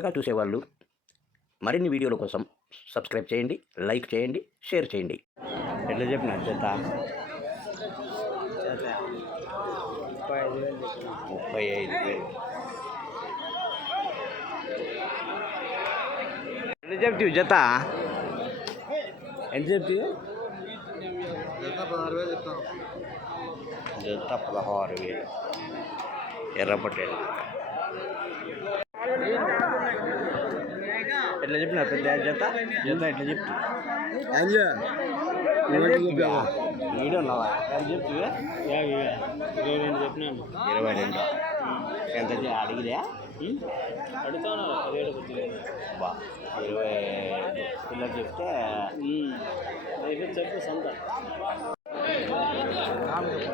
కొత్తగా చూసేవాళ్ళు. మరిన్ని వీడియోల కోసం సబ్స్క్రైబ్ చేయండి లైక్ చేయండి షేర్ చేయండి. ఎట్లా చెప్పిన జత ముప్పై ఐదు వేలు. ఎట్లా చెప్తావు జత ఎంత చెప్తావు? జత పదహారు వేలు. ఎర్ర పొట్టేలు. ఎట్లా చెప్పిన పెద్ద జత? జత ఎట్లా చెప్తు వీడియో ఉన్నావా? ఎంత చెప్తువే ఇరవై రెండు చెప్పినాను. ఇరవై రెండు. ఎంత అడిగిరా? అడుగుతాను? బా ఇరవై పిల్లలు చెప్తే చెప్పు సొంత.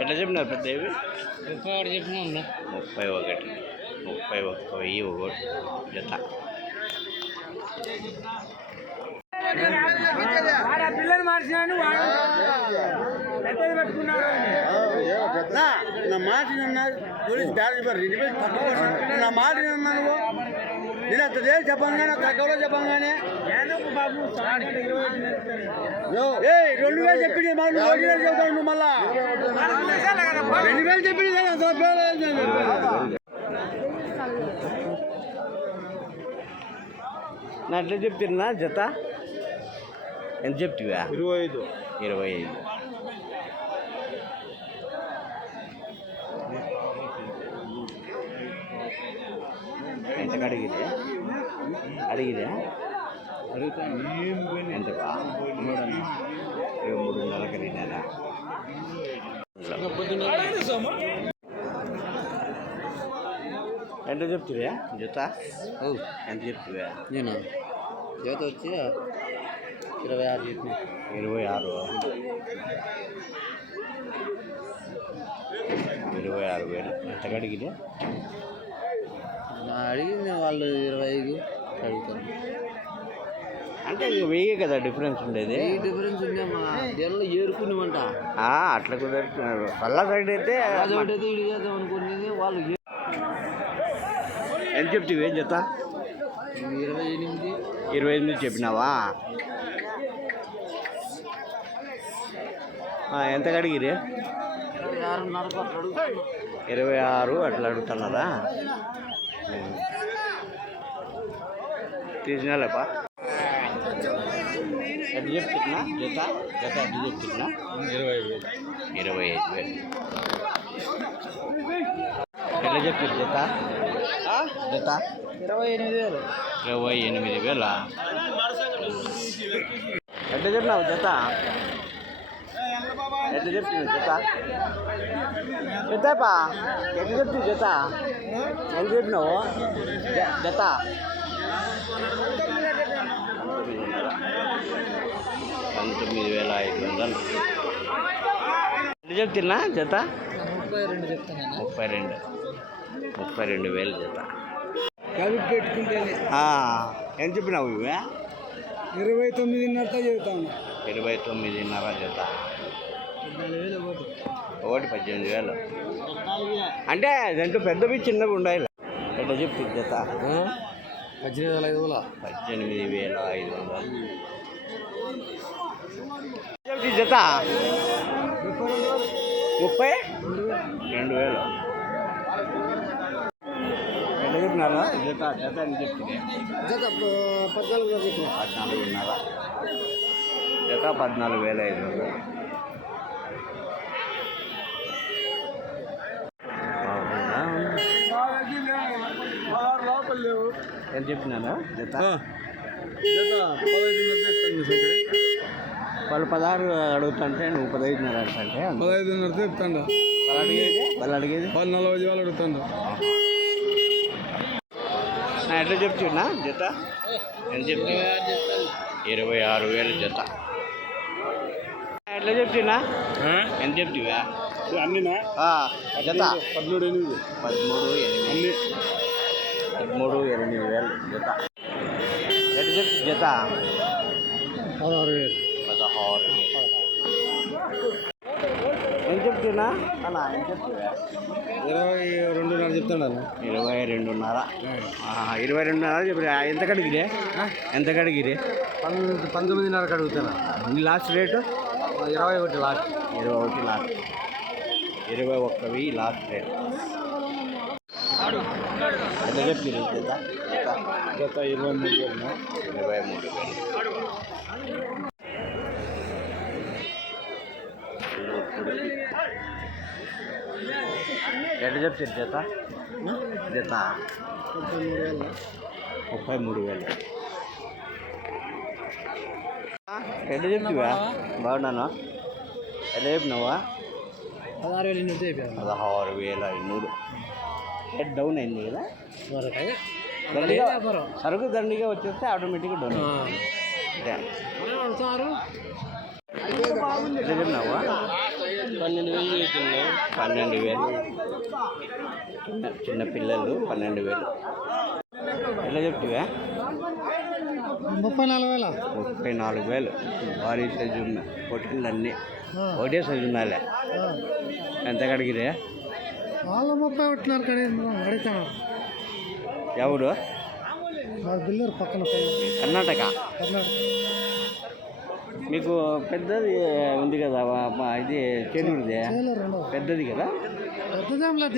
ఎట్లా చెప్పినారు పెద్ద ముప్పై ఒకటి చెప్పినా ముప్పై ఒకటి. ముప్పై ఒక్క వెయ్యి ఒకటి జత పిల్లలు మార్చినాను పెట్టుకున్నాడు నా మాట పోలీస్ బ్యారేజ్ మరి రెండు వేలు తక్కువ నా మాట నిన్న నువ్వు నేను అంత చేసి చెప్పంగానే తక్కువలో చెప్పంగానే బాబు ఏ రెండు వేలు చెప్పింది మళ్ళీ నువ్వు ఒకటి వేలు చెప్తావు నువ్వు మళ్ళా రెండు వేలు చెప్పింది కదా అంత పేరు లేదు నేను చెప్పేది. నా ఎట్లా చెప్తున్నా జత? ఎంత చెప్తివా? ఇరవై ఐదు ఇరవై ఐదు ఎంత అడిగితే అడిగితే ఎంత మూడున్నర కలిగినారా ఎంత చెప్తువా జత? ఎంత చెప్తువా నేను? యువత వచ్చి ఇరవై ఆరు చెప్పిన. ఇరవై ఆరు. ఇరవై ఆరు వేలు. ఎంత అడిగితే నా అడిగింది వాళ్ళు ఇరవై ఐదు అడుగుతాను అంటే వెయ్యి కదా డిఫరెన్స్ ఉండేది. డిఫరెన్స్ ఉందే మా దేనిలో ఏరుకునేమంట ఆ, అట్లా కుదరదు. పల్లా సైడ్ అయితే అదొకటైతే ఇది చేద్దాం అనుకునేది వాళ్ళు ఎంత చెప్తావు? ఏం జత ఇరవై ఎనిమిది ఇరవై ఎనిమిది చెప్పినావా ఎంత అడిగిరి ఇరవై ఆరు అట్లా అడుగుతున్నారా? తీసినాలేపా ఎంత చెప్తున్నా? జత? జత ఎంత చెప్తున్నా? ఇరవై ఐదు. ఇరవై ఐదు వేలు. ఎట్లా చెప్తారు జత? జత? ఇరవై ఎనిమిది వేలు. ఇరవై ఎనిమిది వేల? ఎట్లా చెప్పినావు జత? ఎట్లా చెప్తుంది జత? జతపా? ఎట్లా చెప్తుంది జత? ఎంత చెప్పినావు? జత? పంతొమ్మిది వేల ఐదు వందలు. ఎట్లా చెప్తున్నా జత? ముప్పై రెండు చెప్తాను ముప్పై రెండు. ముప్పై రెండు వేలు జత. ఆ, ఎంత చెప్పినావు ఇవే ఇరవై తొమ్మిదిన్నర చెబుతాను. ఇరవై తొమ్మిదిన్నర జత. ఒకటి పద్దెనిమిది వేలు. అంటే దాంట్లో పెద్దవి చిన్నవి ఉండాలి ఎట్లా చెప్తుంది జత? పద్దెనిమిది వేల ఐదు వేల పద్దెనిమిది వేల ఐదు వందలు. జత? ముప్పై? రెండు వేలు. జత జత అని చెప్తుంది జత పద్నాలుగు వేలు చెప్పిన పద్నాలుగున్నర జత పద్నాలుగు వేల ఐదు వందలు. అవునా? లోపల లేవు ఎంత చెప్పినారా? జత? వాళ్ళు పదహారు అడుగుతుంటే నువ్వు పదహైదున్నర అంటే పదహైదున్నర చెప్తాను వాళ్ళు అడిగేది? వాళ్ళు అడిగేది? వాళ్ళు నలభై వేలు ఎట్లా చెప్తున్నా జత. ఎంత చెప్తున్నా ఇరవై ఆరు వేలు జత. ఎట్లా చెప్తున్నా ఎంత చెప్తువా అన్నీనా? జత. పదమూడు ఎనిమిది. పదమూడు ఎనిమిది. పదమూడు ఎనిమిది వేలు జత. ఎట్లా చెప్తు జత. పదహారు వేలు. పదహారు వేలు. చెప్తున్నా? ఇరవై రెండున్నర చెప్తాను ఇరవై రెండున్నర. ఇరవై రెండున్నర చెప్పి ఎంత కడిగిరే? ఎంత కడిగిరే? పంతొమ్మిదిన్నరకు అడుగుతాను లాస్ట్ రేటు? ఇరవై ఒకటి లాస్ట్. ఇరవై ఒకటి లాస్ట్. ఇరవై ఒక్కవి లాస్ట్ రేట్. ఎంత జత? గత ఇరవై మూడు వేలు ఇరవై మూడు వేలు. ఎట్లా చెప్తారు జత? జత? ముప్పై మూడు వేలు. ఎట్లా చెప్తావా బాగున్నాను? ఎట్లా చెప్పినావా? పదహారు వేలు అయిపోయాను పదహారు వేల ఐనూరు. హెడ్ డౌన్ అయింది కదా? సరుకు దండిగా వచ్చేస్తే ఆటోమేటిక్గా డౌన్ పన్నెండు వేలు పన్నెండు వేలు. చిన్న చిన్న పిల్లలు పన్నెండు వేలు. ఎట్లా చెప్తావా? ముప్పై నాలుగు వేల? ముప్పై నాలుగు వేలు. భారీ సైజు పొట్టిళ్ళు అన్నీ ఒకటే సైజు ఉన్నాయిలే. ఎంత కడిగిరే? వాళ్ళు ముప్పై ఒకటిన్నర అడుగుతాను. ఎవరు? మా బిల్లర్ పక్కన కర్ణాటక. కర్ణాటక. మీకు పెద్దది ఉంది కదా ఇది చెరువుది పెద్దది కదా? పెద్దదేం లేదు